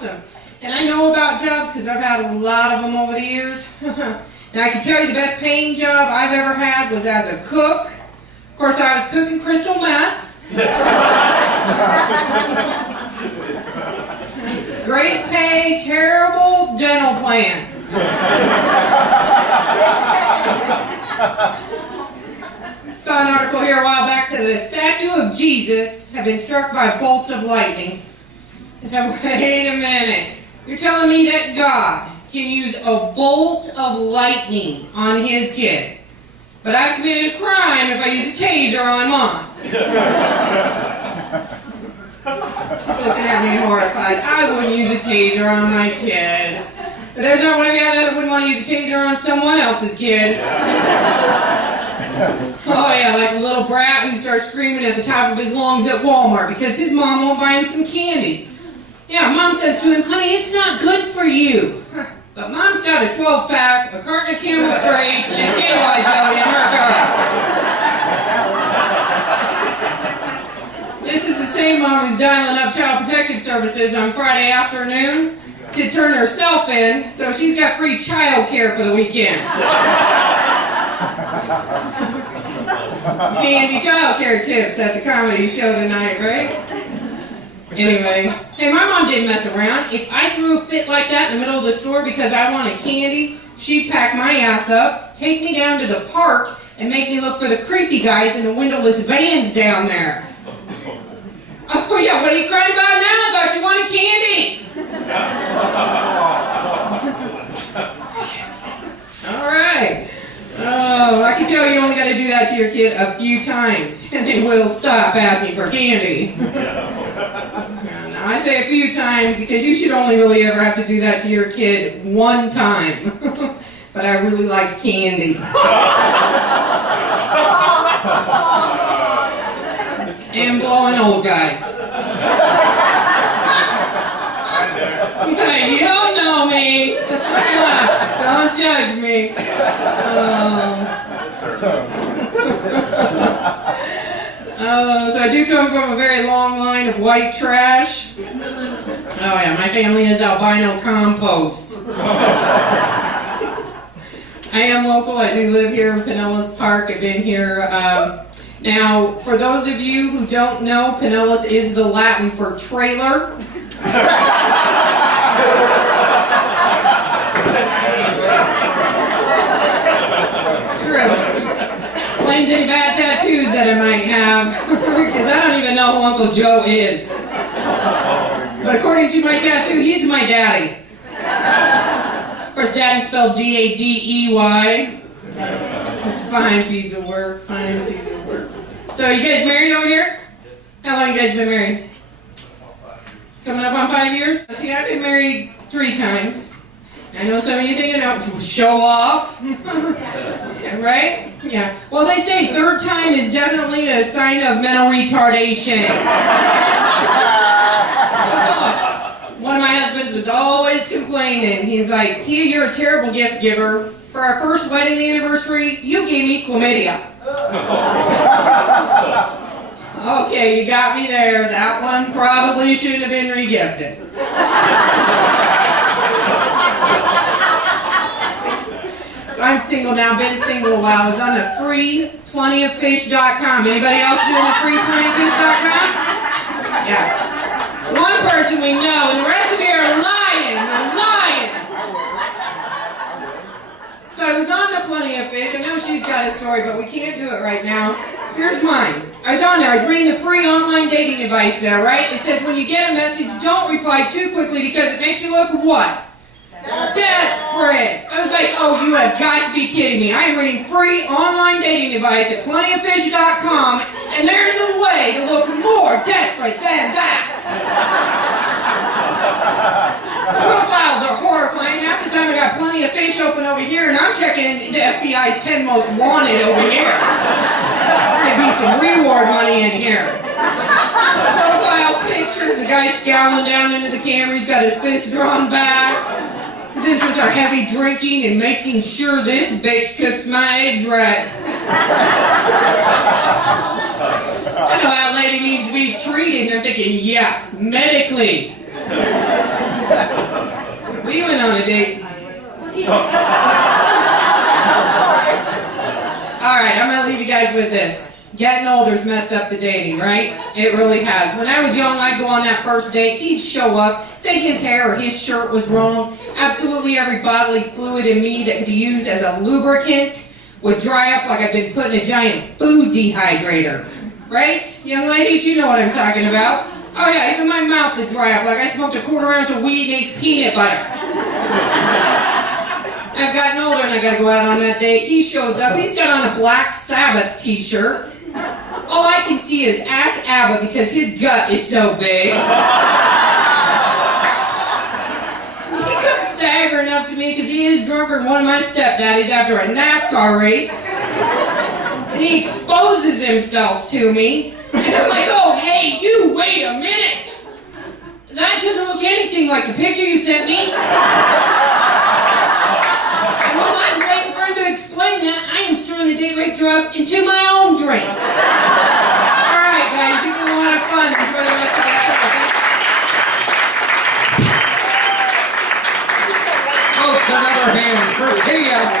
awesome. And I know about jobs because I've had a lot of them over the years. Now I can tell you the best paying job I've ever had was as a cook. Of course, I was cooking crystal meth. Great pay, terrible dental plan. Saw an article here a while back that said a statue of Jesus had been struck by a bolt of lightning. I said, wait a minute. You're telling me that God can use a bolt of lightning on his kid? But I've committed a crime if I use a taser on Mom. She's looking at me horrified. I wouldn't use a taser on my kid. But there's not one of you that wouldn't want to use a taser on someone else's kid. Oh yeah, like a little brat who starts screaming at the top of his lungs at Walmart because his mom won't buy him some candy. Yeah, Mom says to him, honey, it's not good for you. But Mom's got a 12-pack, a carton of Camel Straights, and KY jelly in her car. This is the same mom who's dialing up Child Protective Services on Friday afternoon to turn herself in, so she's got free child care for the weekend. Handy child care tips at the comedy show tonight, right? Anyway, hey, my mom didn't mess around. If I threw a fit like that in the middle of the store because I wanted candy, she'd pack my ass up, take me down to the park, and make me look for the creepy guys in the windowless vans down there. Oh yeah, what are you crying about now? I thought you wanted candy. All right. Oh, I can tell you only got to do that to your kid a few times, and they will stop asking for candy. Now, I say a few times because you should only really ever have to do that to your kid one time. But I really liked candy. And blowing old guys. You don't know me. Don't judge me. So I do come from a very long line of white trash. Oh yeah, my family is albino compost. I am local. I do live here in Pinellas Park. I've been here. Now, for those of you who don't know, Pinellas is the Latin for trailer. It's true. Explains any bad tattoos that I might have, because I don't even know who Uncle Joe is. But according to my tattoo, he's my daddy. Of course, daddy spelled D-A-D-E-Y. It's a fine piece of work, fine piece of work. So, you guys married over here? How long you guys been married? Coming up on 5 years? See, I've been married 3 times. I know some of you thinking, oh, show off. Yeah, right? Yeah. Well, they say 3rd time is definitely a sign of mental retardation. One of my husbands was always complaining. He's like, Teah, you're a terrible gift giver. For our first wedding anniversary, you gave me chlamydia. Okay, you got me there. That one probably shouldn't have been regifted. So I'm single now, been single a while. I was on the freeplentyoffish.com. Anybody else doing the freeplentyoffish.com? Yeah. One person we know, and the rest of you are lying. They're lying. So I was on the Plenty of Fish. I know she's got a story, but we can't do it right now. Here's mine. I was on there. I was reading the free online dating advice there, right? It says when you get a message, don't reply too quickly because it makes you look what? Desperate. I was like, oh, you have got to be kidding me. I am reading free online dating advice at plentyoffish.com, and there's a way to look more desperate than that. Profiles are horrifying. Half the time I got Plenty of Fish open over here, and I'm checking the FBI's 10 most wanted over here. There'd be some reward money in here. Profile pictures, a guy scowling down into the camera. He's got his fist drawn back. His interests are heavy drinking and making sure this bitch cooks my eggs right. I know how a lady needs to be treated, and I'm thinking, yeah, medically. We went on a date. Alright, I'm gonna leave you guys with this. Getting older's messed up the dating, right? It really has. When I was young, I'd go on that first date, he'd show up, say his hair or his shirt was wrong. Absolutely every bodily fluid in me that could be used as a lubricant would dry up like I've been put in a giant food dehydrator. Right? Young ladies, you know what I'm talking about. Oh yeah, even my mouth would dry up like I smoked a quarter ounce of weed and ate peanut butter. I've gotten older and I gotta go out on that date. He shows up, he's got on a Black Sabbath t-shirt. All I can see is Ack Abba because his gut is so big. He comes staggering up to me because he is drunker than one of my stepdaddies after a NASCAR race. And he exposes himself to me. And I'm like, oh, hey, you, wait a minute. That doesn't look anything like the picture you sent me. And while I'm waiting for him to explain that, I am stirring the date rape drug into my own drink. All right, guys, you've been a lot of fun. Enjoy the rest of the show. Folks, another hand for Teah.